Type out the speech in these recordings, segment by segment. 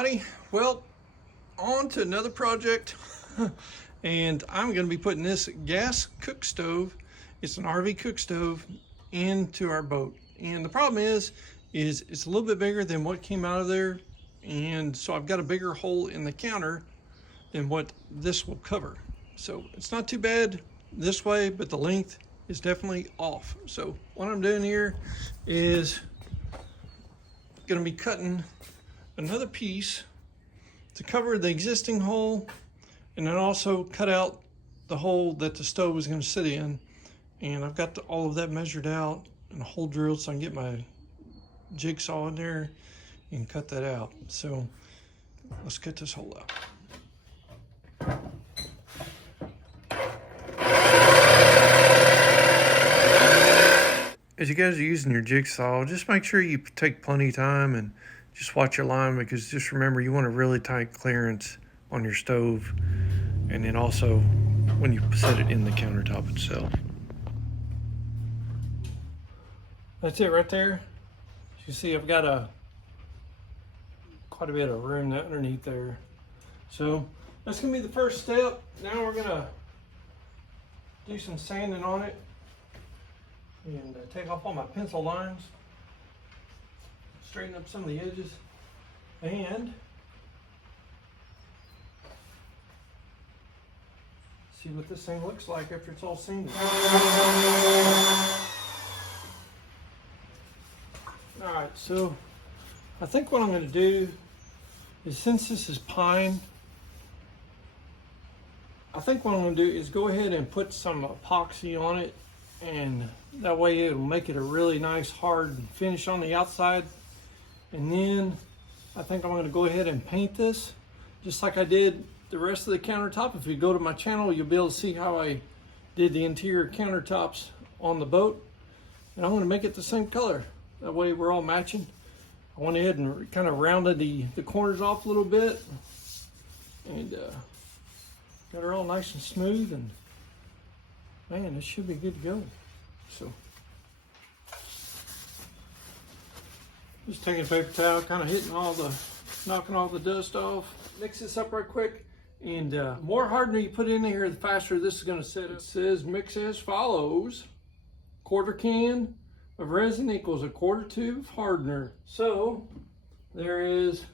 everybody. Well, on to another project. And I'm going to be putting this gas cook stove, it's an RV cook stove, into our boat. And the problem is it's a little bit bigger than what came out of there. And so I've got a bigger hole in the counter than what this will cover. So it's not too bad this way, but the length is definitely off. So what I'm doing here is going to be cutting another piece to cover the existing hole, and then also cut out the hole that the stove is going to sit in. And I've got all of that measured out and a hole drilled so I can get my jigsaw in there and cut that out. So let's cut this hole out. As you guys are using your jigsaw, just make sure you take plenty of time and just watch your line, because just remember, you want a really tight clearance on your stove, and then also when you set it in the countertop itself. That's it right there. As you see, I've got quite a bit of room underneath there. So that's gonna be the first step. Now we're gonna do some sanding on it and take off all my pencil lines, straighten up some of the edges, and see what this thing looks like after it's all sanded. Alright, so I think what I'm going to do is, since this is pine, I think what I'm going to do is go ahead and put some epoxy on it, and that way it'll make it a really nice hard finish on the outside. And then I think I'm going to go ahead and paint this just like I did the rest of the countertop. If you go to my channel, you'll be able to see how I did the interior countertops on the boat, and I'm going to make it the same color. That way we're all matching. I went ahead and kind of rounded the corners off a little bit, and got her all nice and smooth, and man, this should be good to go. So just taking a paper towel, kind of hitting knocking all the dust off. Mix this up right quick, and the more hardener you put in here, the faster this is going to set up. It says mix as follows: quarter can of resin equals a quarter tube of hardener. So there is,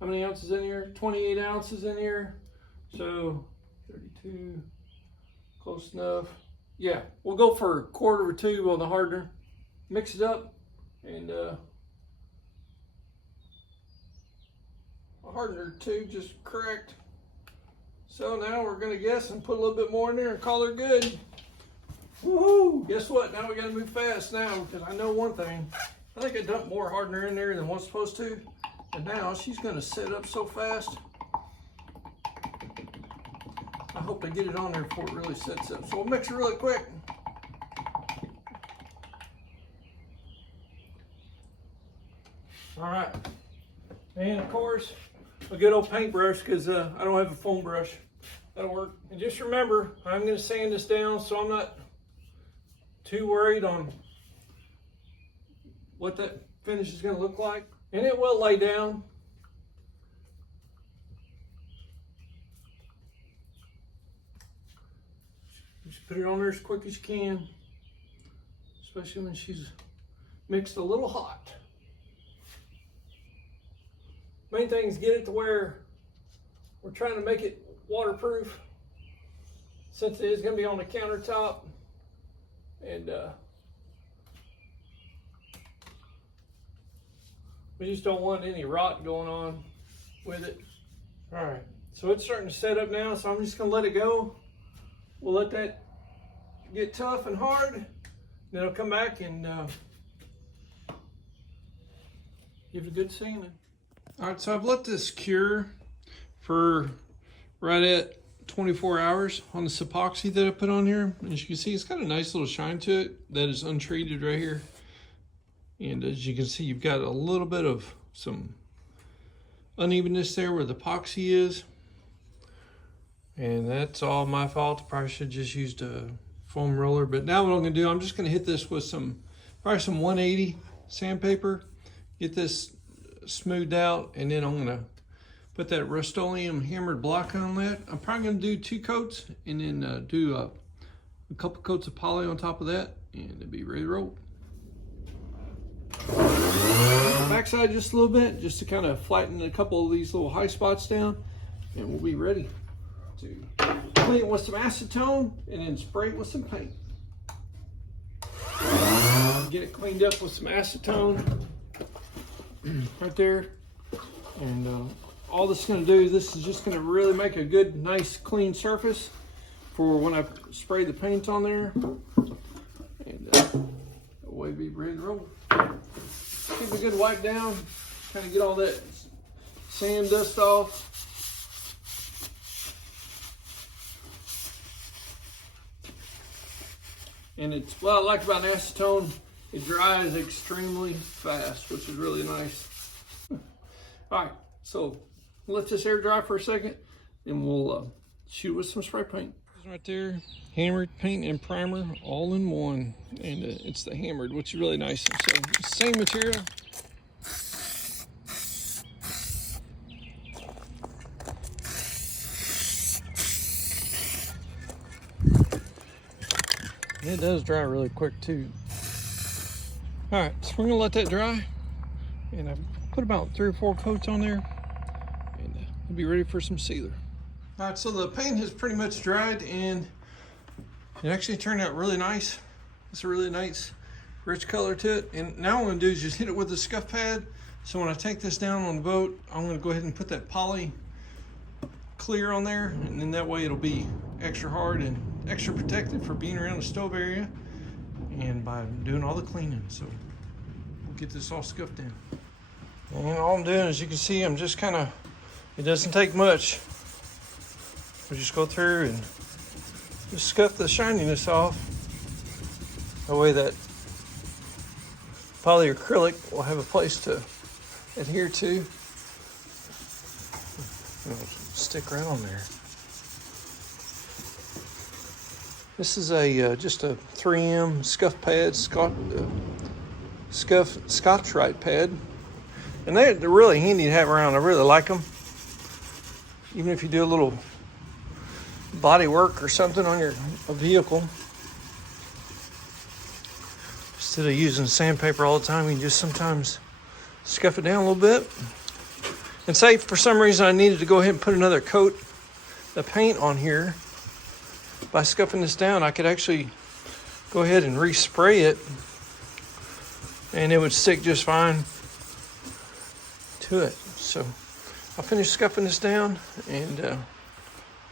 how many ounces in here? 28 ounces in here. So 32, close enough. Yeah, we'll go for a quarter of a tube on the hardener. Mix it up, and a hardener tube just cracked. So now we're gonna guess and put a little bit more in there and call her good. Woohoo! Guess what? Now we gotta move fast now, because I know one thing. I think I dumped more hardener in there than what's supposed to, and now she's gonna set up so fast. I hope they get it on there before it really sets up. So we'll mix it really quick. All right, and of course, a good old paintbrush, because I don't have a foam brush. That'll work. And just remember, I'm going to sand this down, so I'm not too worried on what that finish is going to look like. And it will lay down. Just put it on there as quick as you can, especially when she's mixed a little hot. Main thing is get it to where we're trying to make it waterproof, since it is going to be on the countertop, and we just don't want any rot going on with it. All right, so it's starting to set up now, so I'm just going to let it go. We'll let that get tough and hard, then I'll come back and give it a good sanding. All right, so I've let this cure for right at 24 hours on this epoxy that I put on here. As you can see, it's got a nice little shine to it that is untreated right here. And as you can see, you've got a little bit of some unevenness there where the epoxy is. And that's all my fault. I probably should have just used a foam roller. But now what I'm gonna do, I'm just gonna hit this with probably some 180 sandpaper. Get this smoothed out, and then I'm gonna put that Rust-Oleum hammered block on that. I'm probably gonna do 2 coats and then do a couple coats of poly on top of that, and it'll be ready to roll. Backside just a little bit, just to kind of flatten a couple of these little high spots down, and we'll be ready to clean it with some acetone and then spray it with some paint. Get it cleaned up with some acetone right there, and all this is going to do, this is just going to really make a good, nice, clean surface for when I spray the paint on there, and we'll be ready to roll. Give it a good wipe down, kind of get all that sand dust off. And it's what I like about an acetone, it dries extremely fast, which is really nice. All right, so let this air dry for a second, and we'll shoot with some spray paint. Right there, hammered paint and primer all in one, and it's the hammered, which is really nice. So same material. It does dry really quick too. All right, so we're gonna let that dry, and I've put about 3 or 4 coats on there, and we'll be ready for some sealer. All right, so the paint has pretty much dried, and it actually turned out really nice. It's a really nice, rich color to it. And now what I'm gonna do is just hit it with a scuff pad. So when I take this down on the boat, I'm gonna go ahead and put that poly clear on there, and then that way it'll be extra hard and extra protected for being around the stove area and by doing all the cleaning. So we'll get this all scuffed in. And all I'm doing, as you can see, I'm just kind of, it doesn't take much. We just go through and just scuff the shininess off. That way that polyacrylic will have a place to adhere to. It'll stick right on there. This is a just a 3M scuff pad, Scotch-Rite pad. And they're really handy to have around. I really like them. Even if you do a little body work or something on your vehicle, instead of using sandpaper all the time, you can just sometimes scuff it down a little bit. And say for some reason I needed to go ahead and put another coat of paint on here, by scuffing this down I could actually go ahead and respray it, and it would stick just fine to it. So I'll finish scuffing this down and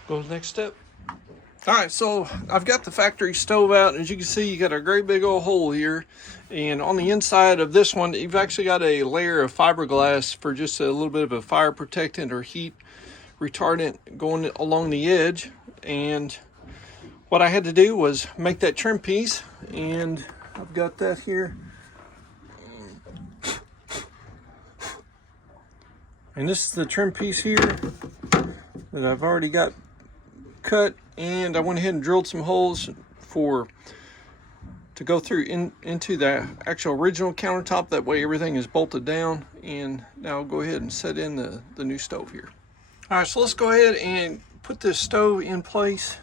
go to the next step. All right, so I've got the factory stove out, and as you can see, you got a great big old hole here, and on the inside of this one you've actually got a layer of fiberglass for just a little bit of a fire protectant or heat retardant going along the edge. And what I had to do was make that trim piece, and I've got that here. And this is the trim piece here that I've already got cut, and I went ahead and drilled some holes to go through into the actual original countertop. That way everything is bolted down, and now I'll go ahead and set in the new stove here. All right, so let's go ahead and put this stove in place,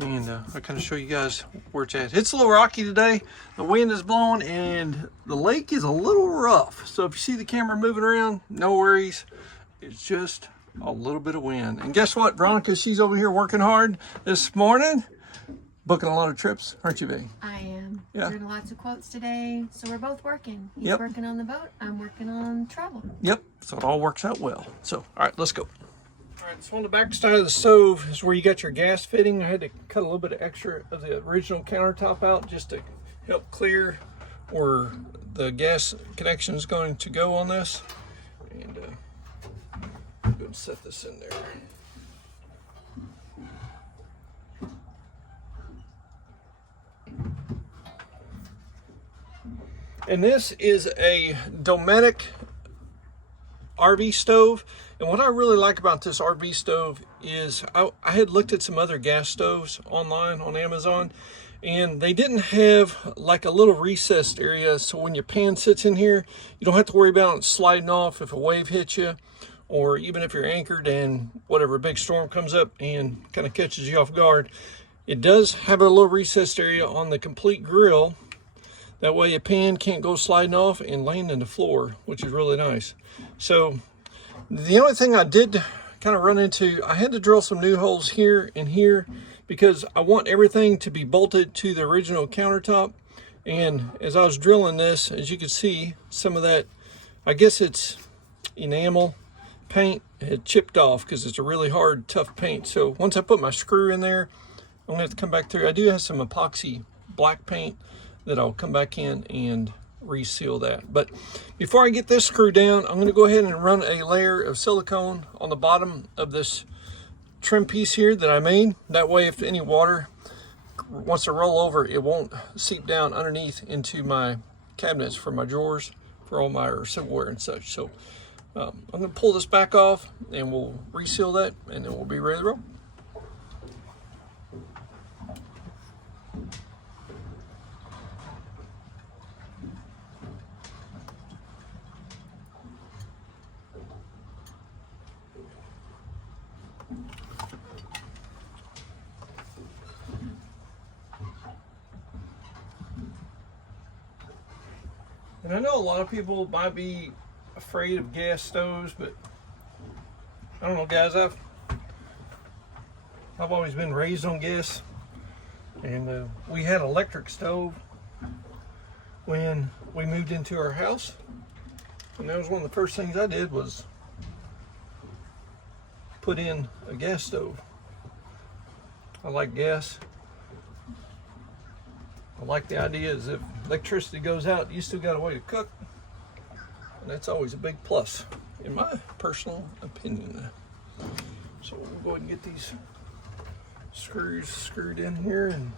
and I'll kind of show you guys where it's at. It's a little rocky today. The wind is blowing and the lake is a little rough. So if you see the camera moving around, no worries. It's just a little bit of wind. And guess what? Veronica, she's over here working hard this morning, booking a lot of trips, aren't you, babe? I am. Yeah. Doing lots of quotes today. So we're both working. He's Yep. working on the boat. I'm working on travel. Yep. So it all works out well. So, all right, let's go. All right, so on the back side of the stove is where you got your gas fitting. I had to cut a little bit of extra of the original countertop out just to help clear where the gas connection is going to go on this. And I'm going to set this in there. And this is a Dometic RV stove. And what I really like about this RV stove is I had looked at some other gas stoves online on Amazon, and they didn't have like a little recessed area, so when your pan sits in here, you don't have to worry about it sliding off if a wave hits you, or even if you're anchored and whatever big storm comes up and kind of catches you off guard. It does have a little recessed area on the complete grill. That way a pan can't go sliding off and land in the floor, which is really nice. So the only thing I did kind of run into, I had to drill some new holes here and here because I want everything to be bolted to the original countertop. And as I was drilling this, as you can see, some of that, I guess it's enamel paint, had chipped off because it's a really hard, tough paint. So once I put my screw in there, I'm gonna have to come back through. I do have some epoxy black paint that I'll come back in and reseal that. But before I get this screw down, I'm going to go ahead and run a layer of silicone on the bottom of this trim piece here that I made. That way if any water wants to roll over, it won't seep down underneath into my cabinets for my drawers, for all my silverware and such. So I'm going to pull this back off and we'll reseal that, and then we'll be ready to roll. And I know a lot of people might be afraid of gas stoves, but I don't know, guys. I've always been raised on gas, and we had an electric stove when we moved into our house, and that was one of the first things I did was put in a gas stove. I like gas. I like the idea is if electricity goes out, you still got a way to cook. And that's always a big plus, in my personal opinion. So we'll go ahead and get these screws screwed in here. And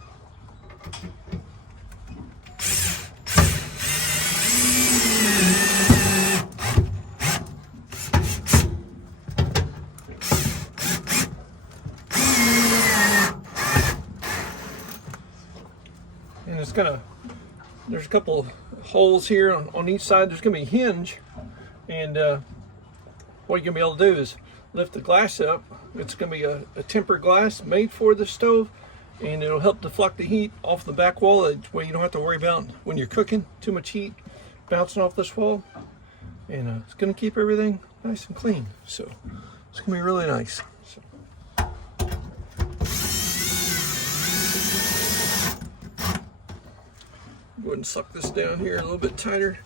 it's gonna, there's a couple of holes here on each side. There's gonna be a hinge, and what you're gonna be able to do is lift the glass up. It's gonna be a tempered glass made for the stove, and it'll help deflect the heat off the back wall. That way you don't have to worry about when you're cooking too much heat bouncing off this wall, and it's gonna keep everything nice and clean. So it's gonna be really nice. So. Go ahead and suck this down here a little bit tighter.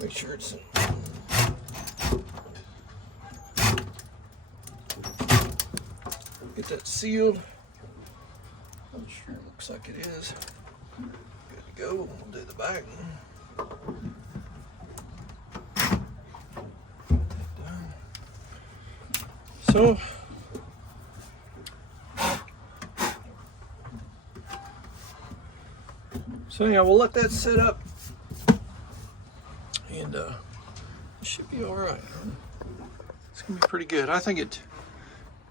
Make sure it's get that sealed. I'm sure it looks like it is. Good to go. We'll do the back. So anyhow, we'll let that sit up, and it should be all right. It's gonna be pretty good. I think it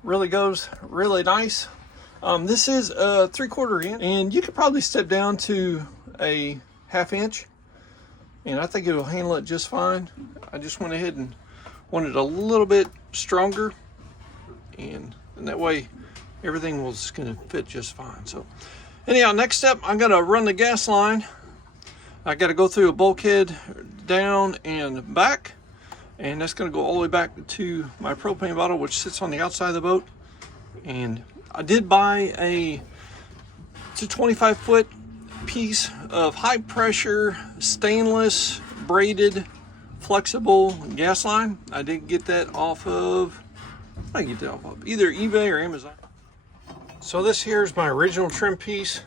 really goes really nice. This is a 3/4 inch, and you could probably step down to a 1/2 inch, and I think it'll handle it just fine. I just went ahead and wanted a little bit stronger, and that way everything was gonna fit just fine. So anyhow, next step, I'm gonna run the gas line. I gotta go through a bulkhead down and back, and that's gonna go all the way back to my propane bottle, which sits on the outside of the boat. And I did buy it's a 25-foot piece of high pressure stainless braided flexible gas line. I did get that off of, I get that off of either eBay or Amazon. So this here is my original trim piece,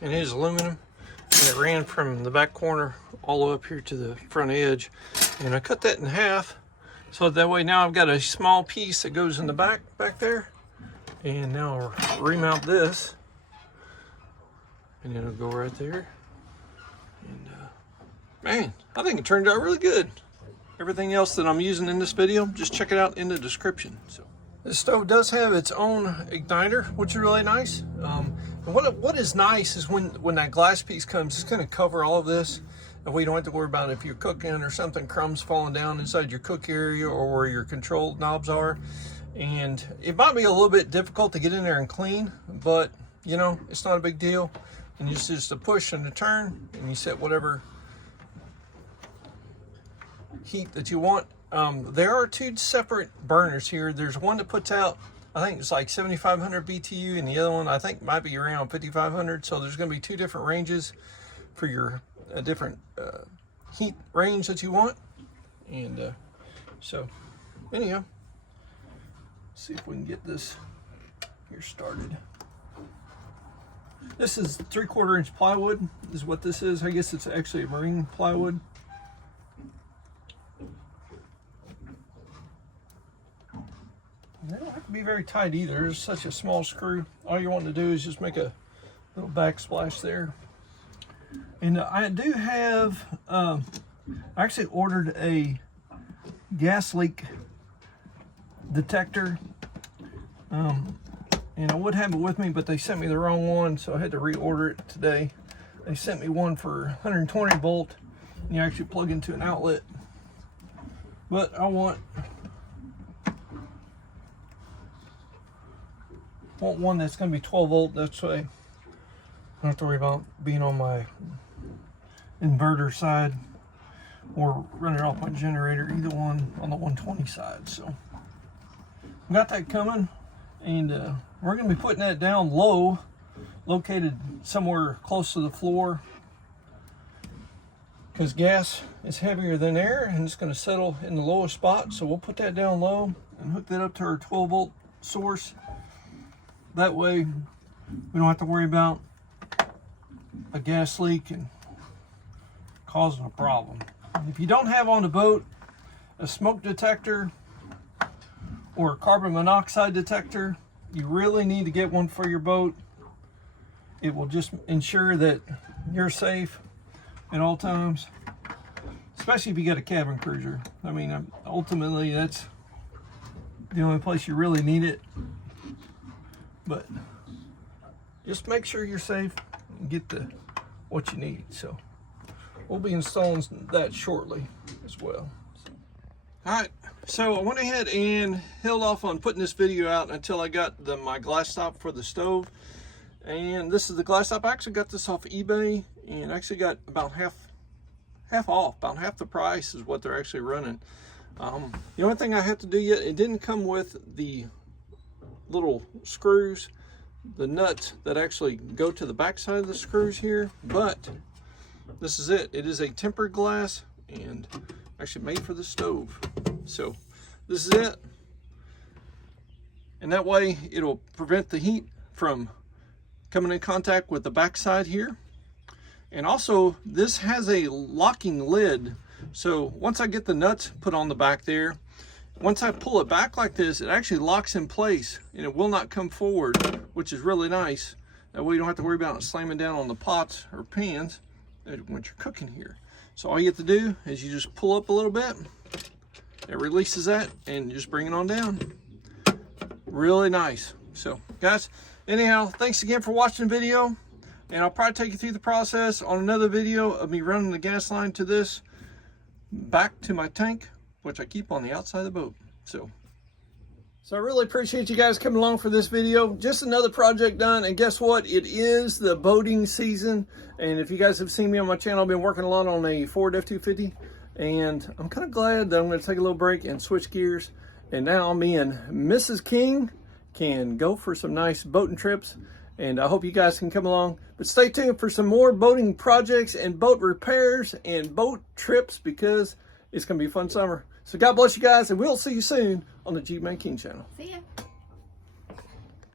and it is aluminum, and it ran from the back corner all the way up here to the front edge, and I cut that in half so that way now I've got a small piece that goes in the back there, and now I'll remount this, and it'll go right there. And man, I think it turned out really good. Everything else that I'm using in this video, just check it out in the description. So this stove does have its own igniter, which is really nice. And what is nice is when that glass piece comes, it's going to cover all of this. And we don't have to worry about if you're cooking or something, crumbs falling down inside your cook area or where your control knobs are. And it might be a little bit difficult to get in there and clean, but you know, it's not a big deal. And it's just a push and a turn, and you set whatever heat that you want. There are two separate burners here. There's one that puts out, I think it's like 7,500 BTU, and the other one I think might be around 5,500. So there's going to be two different ranges for your different heat range that you want. And so anyhow, let's see if we can get this here started. This is 3/4 inch plywood is what this is. I guess it's actually a marine plywood. They don't have to be very tight either. There's such a small screw. All you're wanting to do is just make a little backsplash there. And I do have, I actually ordered a gas leak detector. And I would have it with me, but they sent me the wrong one, so I had to reorder it today. They sent me one for 120 volt, and you actually plug into an outlet. But I want one that's going to be 12 volt. That's why I don't have to worry about being on my inverter side or running off my generator, either one on the 120 side. So got that coming, and we're going to be putting that down low, located somewhere close to the floor, because gas is heavier than air and it's going to settle in the lowest spot. So we'll put that down low and hook that up to our 12 volt source. That way we don't have to worry about a gas leak and causing a problem. If you don't have on the boat a smoke detector or a carbon monoxide detector, you really need to get one for your boat. It will just ensure that you're safe at all times, especially if you get a cabin cruiser. I mean, ultimately that's the only place you really need it. But just make sure you're safe and get what you need. So we'll be installing that shortly as well. All right, so I went ahead and held off on putting this video out until I got my glass top for the stove. And this is the glass top. I actually got this off eBay and actually got about half off, about half the price is what they're actually running. The only thing I have to do yet, it didn't come with the little screws, the nuts that actually go to the back side of the screws here, but this is it. It is a tempered glass and actually made for the stove. So this is it, and that way it'll prevent the heat from coming in contact with the back side here. And also this has a locking lid, so once I get the nuts put on the back there, once I pull it back like this, it actually locks in place and it will not come forward, which is really nice. That way you don't have to worry about it slamming down on the pots or pans when you're cooking here. So all you have to do is you just pull up a little bit, it releases that, and just bring it on down. Really nice. So guys, anyhow, thanks again for watching the video, and I'll probably take you through the process on another video of me running the gas line to this back to my tank, which I keep on the outside of the boat. So I really appreciate you guys coming along for this video. Just another project done, and guess what? It is the boating season, and if you guys have seen me on my channel, I've been working a lot on a Ford F-250, and I'm kind of glad that I'm going to take a little break and switch gears, and now me and Mrs. King can go for some nice boating trips, and I hope you guys can come along. But stay tuned for some more boating projects and boat repairs and boat trips, because it's going to be a fun summer. So God bless you guys, and we'll see you soon on the G Man King channel. See ya.